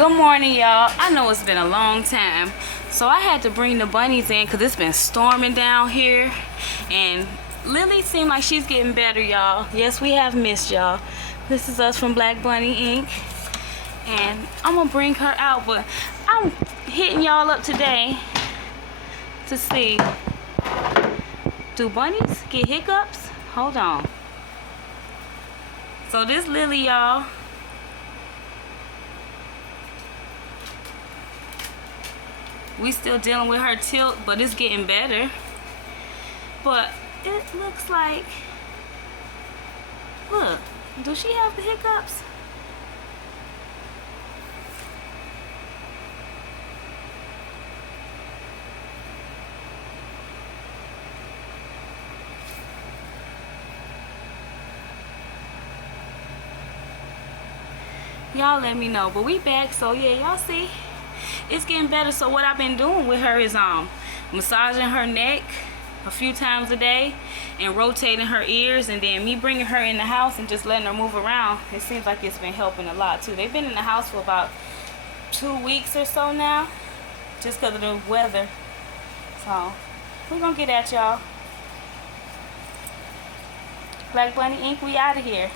Good morning, y'all. I know it's been a long time, so I had to bring the bunnies in because it's been storming down here, and Lily seemed like she's getting better, y'all. Yes, we have missed y'all. This is us from Black Bunny Inc. And I'm gonna bring her out, but I'm hitting y'all up today to see, do bunnies get hiccups? Hold on. So this Lily, y'all, we still dealing with her tilt, but it's getting better. But it looks like, look, does she have the hiccups? Y'all let me know. But we back, so yeah, y'all see it's getting better. So what I've been doing with her is massaging her neck a few times a day and rotating her ears, and then me bringing her in the house and just letting her move around. It seems like it's been helping a lot too. They've been in the house for about 2 weeks or so now, just because of the weather. So we're gonna get at y'all. Black Bunny Inc., we out of here.